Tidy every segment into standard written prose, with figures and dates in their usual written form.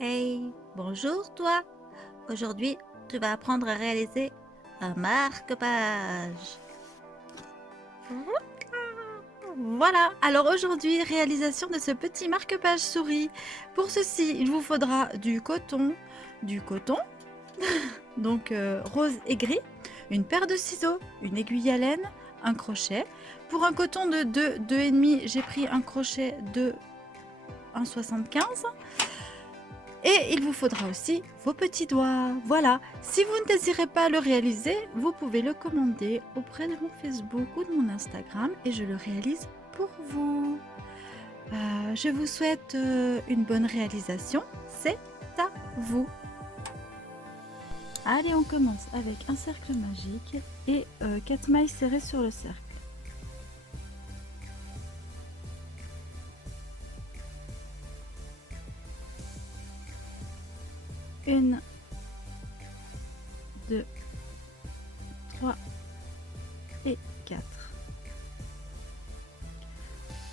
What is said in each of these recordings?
Hey, bonjour toi. Aujourd'hui, tu vas apprendre à réaliser un marque-page. Voilà, alors aujourd'hui, réalisation de ce petit marque-page souris. Pour ceci, il vous faudra du coton, donc rose et gris, une paire de ciseaux, une aiguille à laine, un crochet. Pour un coton de 2,5, j'ai pris un crochet de 1,75. Et il vous faudra aussi vos petits doigts. Voilà, si vous ne désirez pas le réaliser, vous pouvez le commander auprès de mon Facebook ou de mon Instagram et je le réalise pour vous. Je vous souhaite une bonne réalisation. C'est à vous. Allez, on commence avec un cercle magique et 4 mailles serrées sur le cercle. Une, 2, 3 et 4.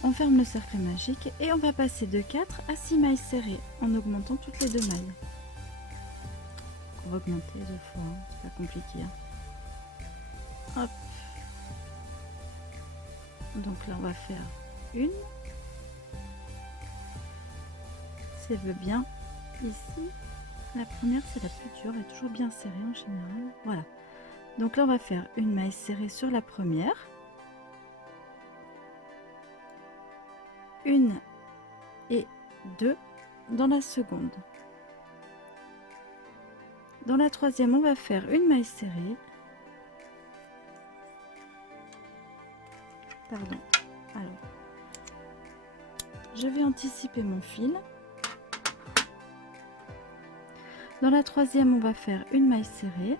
On ferme le cercle magique et on va passer de 4 à 6 mailles serrées en augmentant toutes les 2 mailles. On va augmenter 2 fois, hein, c'est pas compliqué. Hein. Hop. Donc là on va faire une. Si elle veut bien, ici, la première c'est la plus dure, elle est toujours bien serrée en général. Voilà. Donc là on va faire une maille serrée sur la première. Une et 2 dans la seconde. Dans la troisième, on va faire une maille serrée. Pardon. Alors, je vais anticiper mon fil. Dans la troisième, on va faire une maille serrée.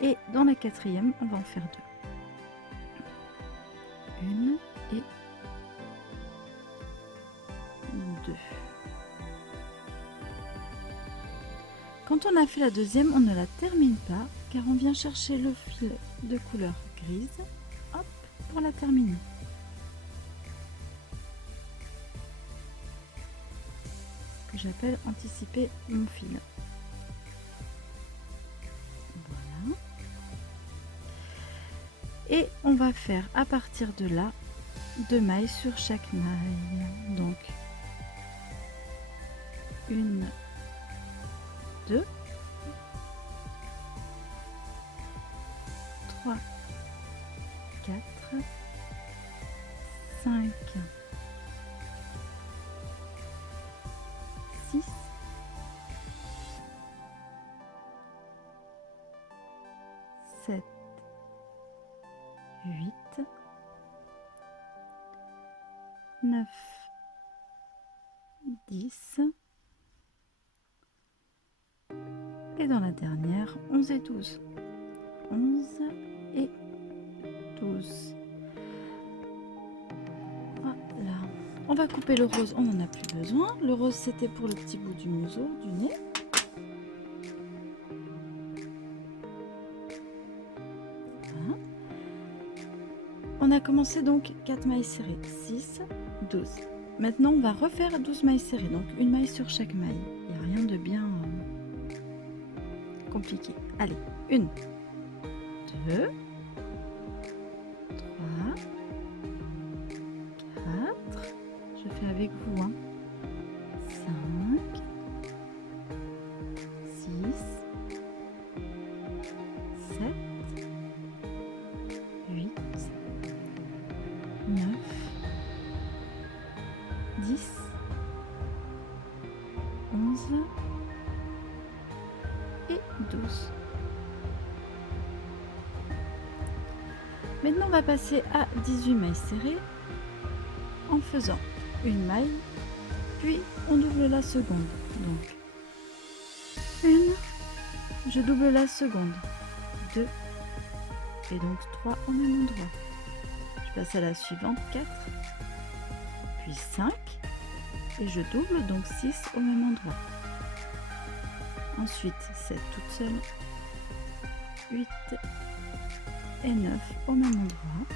Et dans la quatrième, on va en faire 2. Une et 2. Quand on a fait la deuxième, on ne la termine pas car on vient chercher le fil de couleur grise, hop, pour la terminer. Ce que j'appelle anticiper mon fil. Voilà. Et on va faire à partir de là 2 mailles sur chaque maille. Donc une, 2, 3, 4, 5, 6, 7, 8, 9, 10 et dans la dernière 11 et 12. 11 et 12. Voilà. On va couper le rose, on n'en a plus besoin. Le rose c'était pour le petit bout du museau, du nez. Voilà. On a commencé donc 4 mailles serrées, 6, 12. Maintenant on va refaire 12 mailles serrées, donc une maille sur chaque maille. Il n'y a rien de bien compliqué. Allez, 1, 2, 3, 4, je fais avec vous, hein. 5, 6, 7, 8, 9, 10, 11 et 12. Maintenant, on va passer à 18 mailles serrées en faisant une maille, puis on double la seconde. Donc, une, je double la seconde, 2, et donc 3 au même endroit. Je passe à la suivante, 4, puis 5, et je double, donc 6 au même endroit. Ensuite, 7 toute seule, 8, et 9 au même endroit.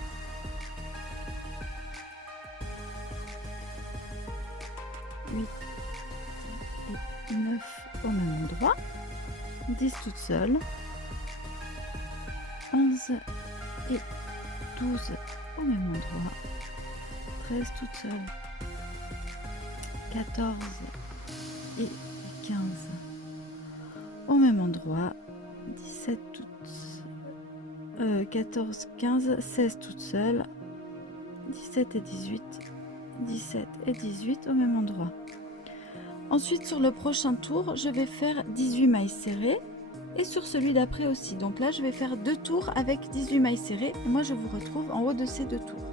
8 et 9 au même endroit. 10 toute seule. 11 et 12 au même endroit. 13 toute seule. 14 et 15 au même endroit. 17 toutes 14, 15, 16 toute seule. 17 et 18. 17 et 18 au même endroit. Ensuite, sur le prochain tour, je vais faire 18 mailles serrées et sur celui d'après aussi. Donc là, je vais faire 2 tours avec 18 mailles serrées et moi je vous retrouve en haut de ces 2 tours.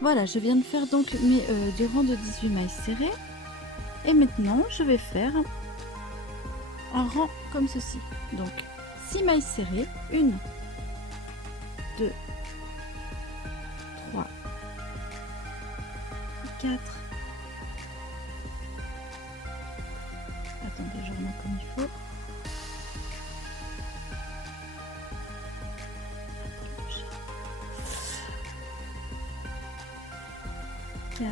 Voilà, je viens de faire donc mes 2 rangs de 18 mailles serrées. Et maintenant, je vais faire un rang comme ceci. Donc, 6 mailles serrées. 1, 2, 3, 4. Attendez, je remets comme il faut. 4,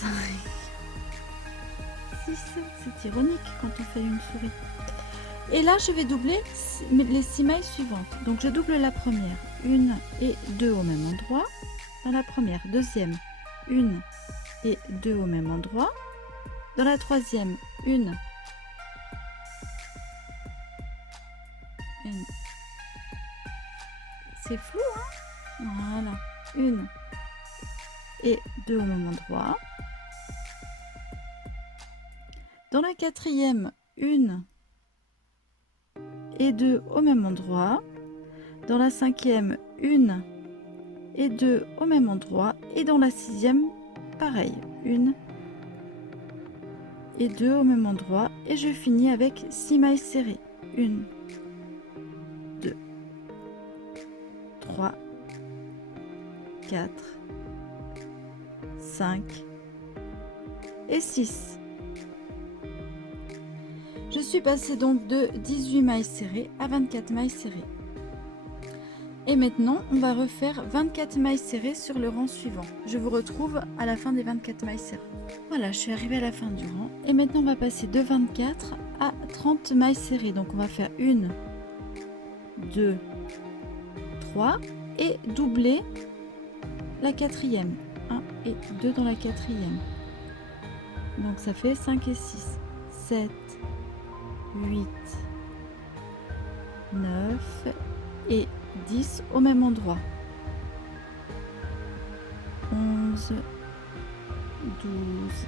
5, 6, c'est ironique quand on fait une souris. Et là, je vais doubler les 6 mailles suivantes. Donc, je double la première, 1 et 2 au même endroit. Dans la première, deuxième, 1 et 2 au même endroit. Dans la troisième, 1, c'est flou, hein? Voilà, 1 et 2 au même endroit. Dans la quatrième, 1 et 2 au même endroit. Dans la cinquième, 1 et 2 au même endroit. Et dans la sixième, pareil, 1 et 2 au même endroit. Et je finis avec 6 mailles serrées. 1, 2, 3, 4, 5 et 6. Je suis passée donc de 18 mailles serrées à 24 mailles serrées. Et maintenant, on va refaire 24 mailles serrées sur le rang suivant. Je vous retrouve à la fin des 24 mailles serrées. Voilà, je suis arrivée à la fin du rang. Et maintenant, on va passer de 24 à 30 mailles serrées. Donc, on va faire 1, 2, 3 et doubler la quatrième. 1 et 2 dans la quatrième. Donc, ça fait 5 et 6, 7, 8, 9 et 10 au même endroit. 11, 12,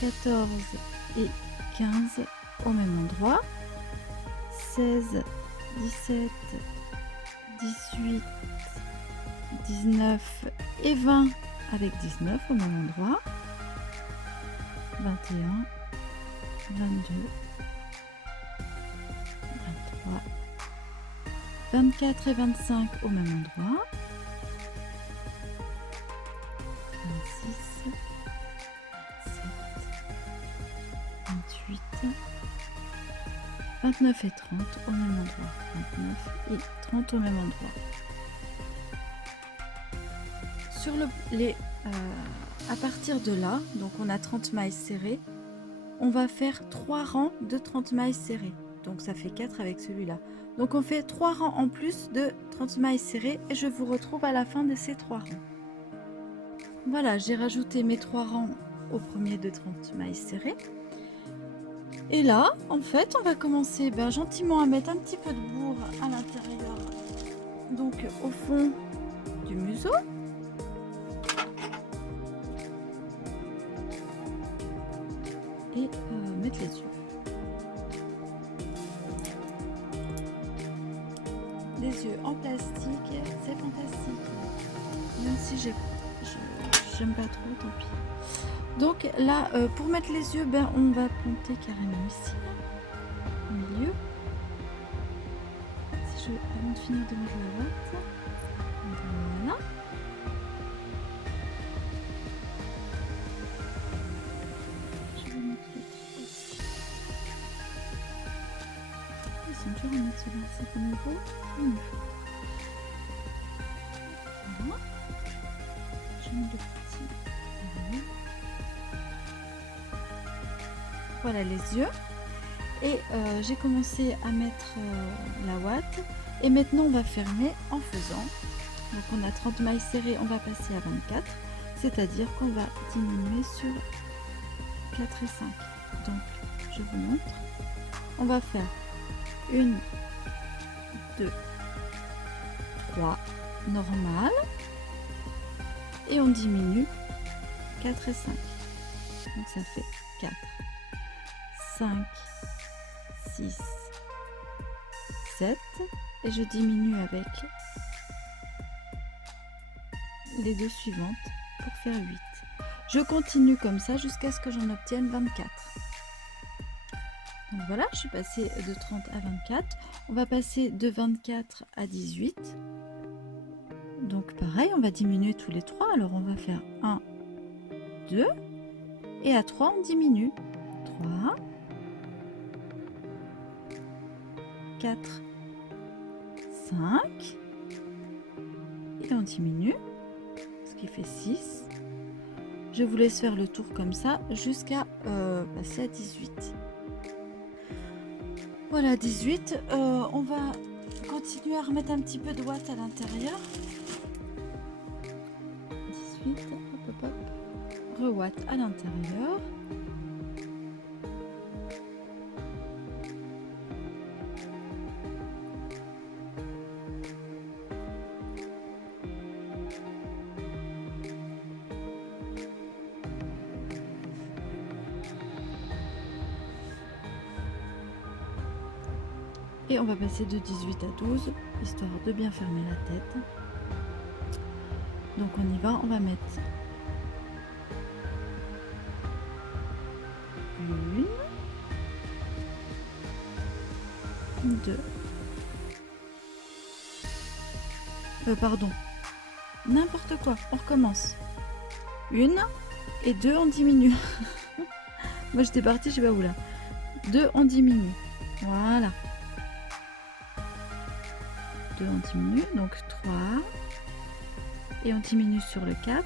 13, 14 et 15 au même endroit. 16, 17, 18, 19 et 20 avec 19 au même endroit. 21, 22, 23, 24 et 25 au même endroit. 26, 27, 28, 29 et 30 au même endroit. 29 et 30 au même endroit. Sur à partir de là, donc on a 30 mailles serrées, on va faire 3 rangs de 30 mailles serrées. Donc ça fait 4 avec celui-là. Donc on fait 3 rangs en plus de 30 mailles serrées et je vous retrouve à la fin de ces 3 rangs. Voilà, j'ai rajouté mes 3 rangs au premier de 30 mailles serrées. Et là, en fait, on va commencer gentiment à mettre un petit peu de bourre à l'intérieur, donc au fond du museau. et mettre les yeux. Les yeux en plastique, c'est fantastique. Même si j'aime pas trop, tant pis. Donc là, pour mettre les yeux, ben, on va planter carrément ici, là, au milieu. Si je, avant de finir de mettre la ouate, voilà. Je vais mettre les trois aussi. Ils sont durs à mettre ceux-là, c'est comme nouveau. Voilà. Je mets le petit. Voilà les yeux. Et j'ai commencé à mettre la ouate. Et maintenant on va fermer en faisant. Donc on a 30 mailles serrées, on va passer à 24. C'est-à-dire qu'on va diminuer sur 4 et 5. Donc je vous montre. On va faire 1, 2, 3 normal. Et on diminue 4 et 5. Donc ça fait 4, 5, 6, 7. Et je diminue avec les deux suivantes pour faire 8. Je continue comme ça jusqu'à ce que j'en obtienne 24. Donc voilà, je suis passée de 30 à 24. On va passer de 24 à 18. Donc pareil, on va diminuer tous les 3. Alors on va faire 1, 2. Et à 3, on diminue. 3, 4, 5. Et on diminue. Ce qui fait 6. Je vous laisse faire le tour comme ça jusqu'à passer à 18. Voilà, 18. On va continuer à remettre un petit peu de ouate à l'intérieur. 18. Hop, hop, hop. Re-ouate à l'intérieur. Et on va passer de 18 à 12, histoire de bien fermer la tête. Donc on y va, on va mettre une, deux, pardon, n'importe quoi, on recommence. Une et deux, on diminue. Moi j'étais partie, je sais pas où là. Deux, on diminue. Voilà. 2 on diminue, donc 3 et on diminue sur le 4,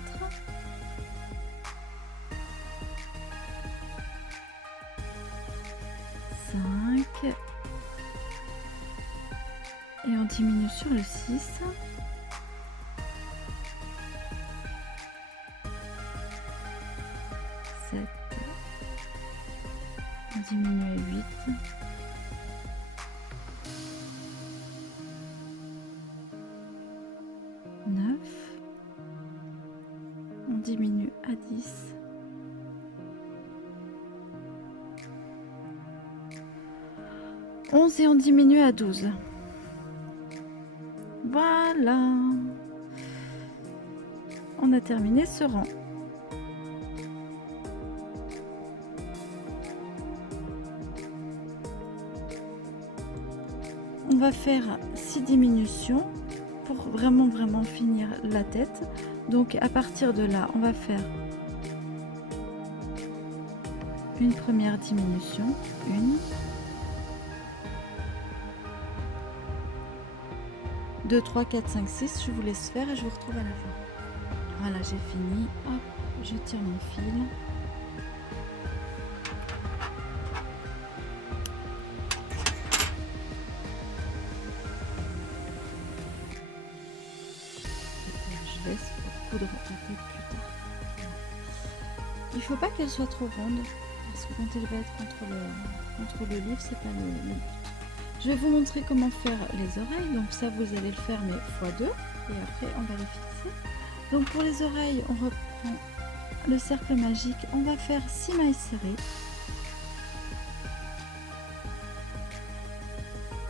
5 et on diminue sur le 6, 7, on diminue à 8, 9, on diminue à 10, 11 et on diminue à 12. Voilà, on a terminé ce rang. On va faire 6 diminutions pour vraiment finir la tête. Donc à partir de là, on va faire une première diminution, 1, 2, 3, 4, 5, 6. Je vous laisse faire et je vous retrouve à la fin. Voilà, j'ai fini. Hop, je tire mon fil. Je laisse pour coudre la tête plus tard. Il ne faut pas qu'elle soit trop ronde parce que quand elle va être contre le livre, c'est pas le but. Je vais vous montrer comment faire les oreilles. Donc ça, vous allez le faire mais x2 et après on va les fixer. Donc pour les oreilles, on reprend le cercle magique. On va faire 6 mailles serrées.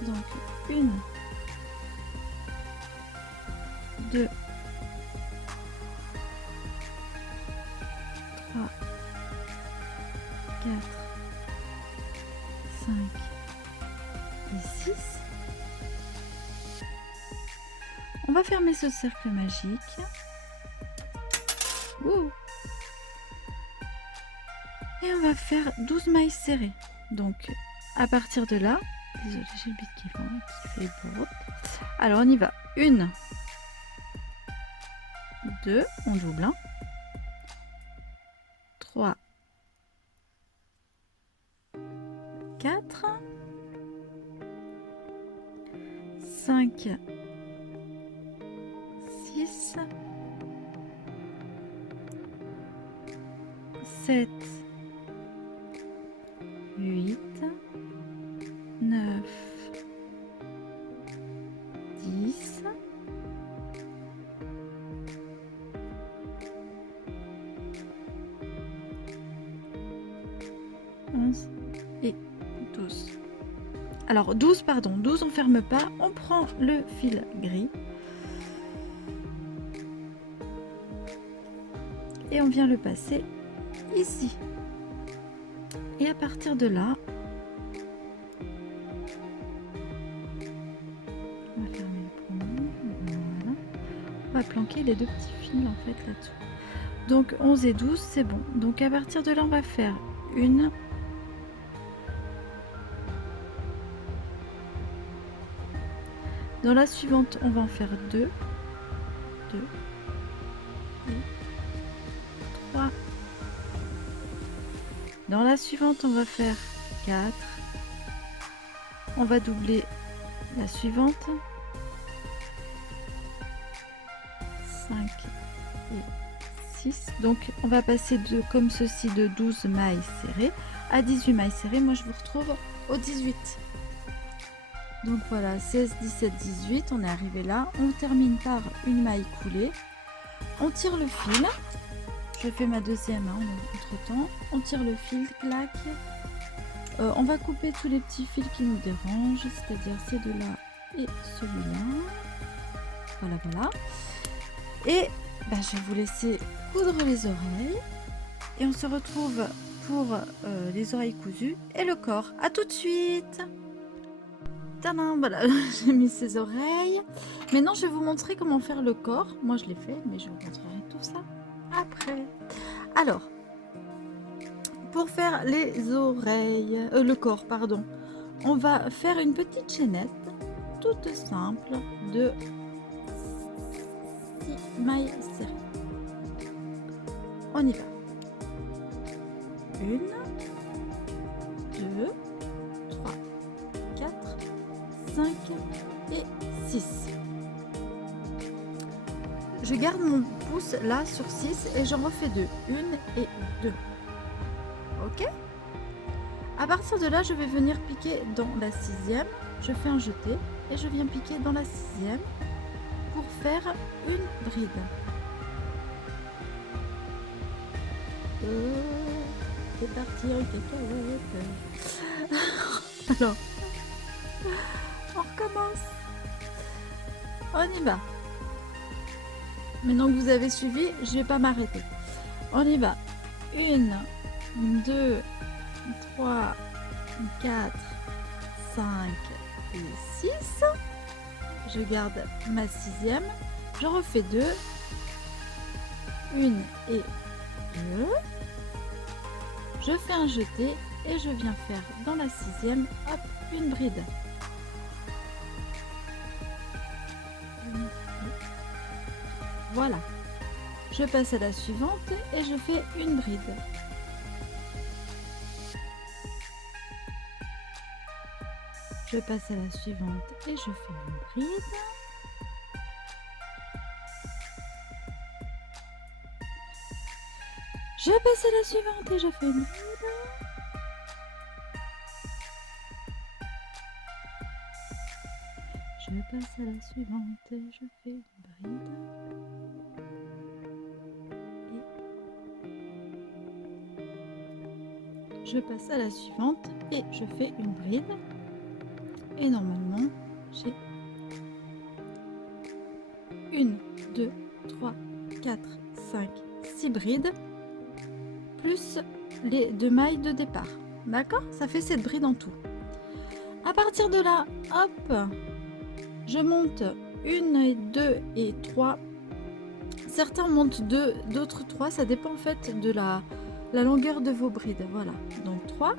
Donc 1, 2, 3, 4, 5 et 6. On va fermer ce cercle magique. Ouh. Et on va faire 12 mailles serrées. Donc à partir de là, désolé, j'ai le bit qui fait bourde. Alors on y va. 1, 2, on double. 3, 4, 5, 6, 7, 8, 9, 10, 11 et 12. Alors 12, pardon, 12 on ferme pas, on prend le fil gris et on vient le passer ici. Et à partir de là, on va fermer le premier, voilà. On va planquer les deux petits fils en fait là-dessous. Donc 11 et 12, c'est bon. Donc à partir de là, on va faire une, dans la suivante, on va en faire 2, 2 et 3. Dans la suivante, on va faire 4. On va doubler la suivante. 5 et 6. Donc, on va passer comme ceci de 12 mailles serrées à 18 mailles serrées. Moi, je vous retrouve au 18. Donc voilà, 16, 17, 18. On est arrivé là. On termine par une maille coulée. On tire le fil. Je fais ma deuxième entre temps. On tire le fil, clac. On va couper tous les petits fils qui nous dérangent, c'est-à-dire ces deux-là et celui-là. Voilà, voilà. Et je vais vous laisser coudre les oreilles. Et on se retrouve pour les oreilles cousues et le corps. À tout de suite. Tadam, voilà, j'ai mis ses oreilles. Maintenant, je vais vous montrer comment faire le corps. Moi, je l'ai fait, mais je vous montrerai tout ça après. Alors, pour faire les oreilles, le corps, pardon, on va faire une petite chaînette toute simple de 6 mailles serrées. On y va. 1, 2, 3, 4, 5 et 6. Je garde mon pouce là sur 6 et j'en refais 2. 1 et 2. Ok. À partir de là, je vais venir piquer dans la 6e. Je fais un jeté et je viens piquer dans la 6e pour faire une bride. C'est parti en cacahuète. Alors, on recommence. On y va. Maintenant que vous avez suivi, je vais pas m'arrêter. On y va. 1, 2, 3, 4, 5 et 6. Je garde ma 6e. Je refais 2. 1 et 2. Je fais un jeté et je viens faire dans la 6e, hop, une bride. Voilà. Je passe à la suivante et je fais une bride. Je passe à la suivante et je fais une bride. Je passe à la suivante et je fais une bride. Je passe à la suivante et je fais une bride. Et je passe à la suivante et je fais une bride. Et normalement, j'ai 1, 2, 3, 4, 5, 6 brides, plus les 2 mailles de départ. D'accord? Ça fait 7 brides en tout. À partir de là, hop, je monte 1 et 2 et 3. Certains montent 2, d'autres 3. Ça dépend en fait de la longueur de vos brides. Voilà, donc 3.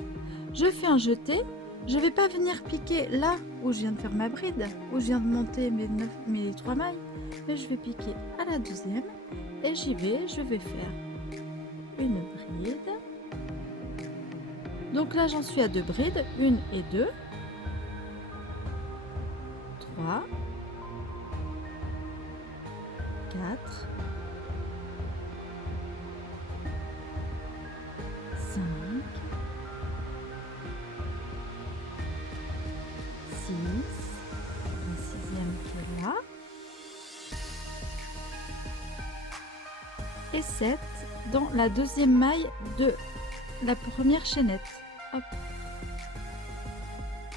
Je fais un jeté. Je vais pas venir piquer là où je viens de faire ma bride, où je viens de monter mes 3 mailles, mais je vais piquer à la deuxième et j'y vais. Je vais faire une bride. Donc là, j'en suis à 2 brides, 1 et 2, 3, 4, 5, 6, la sixième qui est là, et 7 dans la deuxième maille de la première chaînette. Hop.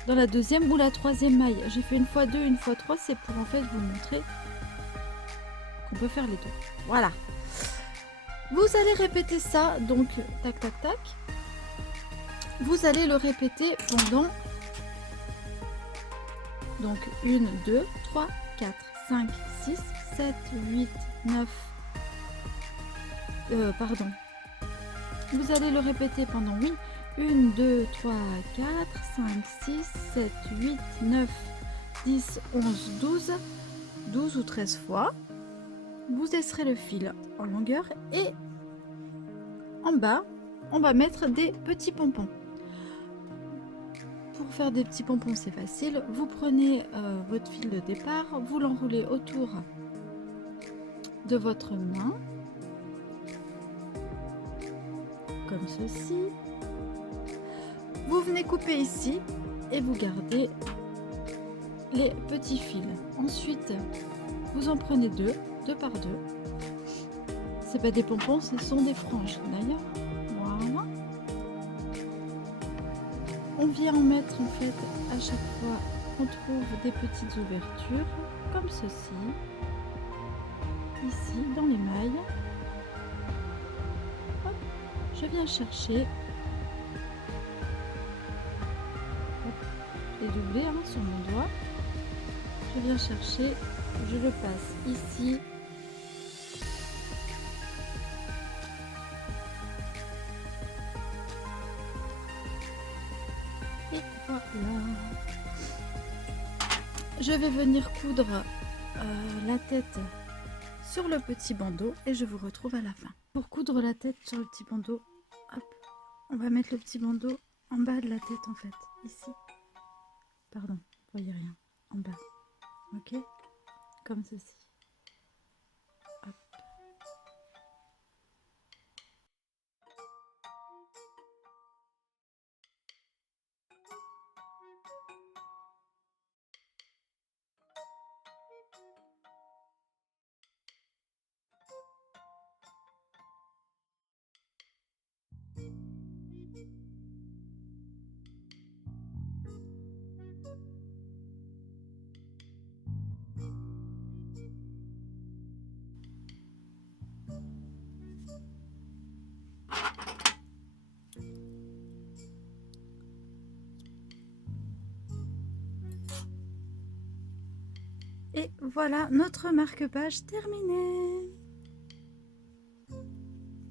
Dans la deuxième ou la troisième maille. J'ai fait une fois 2, une fois 3, c'est pour en fait vous montrer qu'on peut faire les deux. Voilà. Vous allez répéter ça, donc tac tac tac. Vous allez le répéter pendant donc 1, 2, 3, 4, 5, 6, 7, 8, 9. Pardon. Vous allez le répéter pendant 8. 1, 2, 3, 4, 5, 6, 7, 8, 9, 10, 11, 12. 12 ou 13 fois. Vous laisserez le fil en longueur et en bas, on va mettre des petits pompons. Pour faire des petits pompons, c'est facile. Vous prenez votre fil de départ, vous l'enroulez autour de votre main, comme ceci. Vous venez couper ici et vous gardez les petits fils. Ensuite, vous en prenez 2, 2 par 2. C'est pas des pompons, ce sont des franges d'ailleurs. Voilà. On vient en mettre en fait à chaque fois qu'on trouve des petites ouvertures comme ceci, ici dans les mailles. Hop, je viens chercher. Et doublé sur mon doigt, je viens chercher, je le passe ici, et voilà. Je vais venir coudre la tête sur le petit bandeau et je vous retrouve à la fin. Pour coudre la tête sur le petit bandeau, hop, on va mettre le petit bandeau en bas de la tête en fait, ici. Pardon, vous voyez rien, en bas, ok, comme ceci. Hop. Et voilà notre marque-page terminé.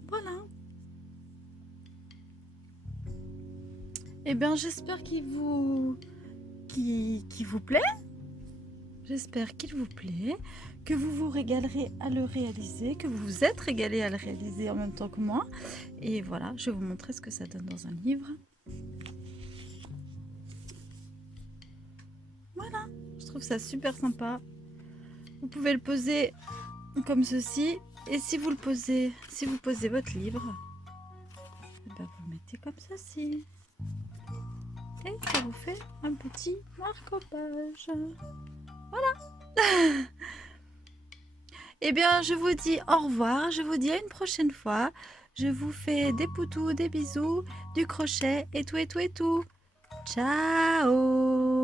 Voilà. Eh bien, j'espère qu'il vous plaît. J'espère qu'il vous plaît, que vous vous régalerez à le réaliser, que vous vous êtes régalé à le réaliser en même temps que moi. Et voilà, je vais vous montrer ce que ça donne dans un livre. Voilà, je trouve ça super sympa. Vous pouvez le poser comme ceci. Et si vous posez votre livre, eh ben vous le mettez comme ceci. Et ça vous fait un petit marque-page. Voilà. Eh bien, je vous dis au revoir. Je vous dis à une prochaine fois. Je vous fais des poutous, des bisous, du crochet et tout et tout et tout. Ciao.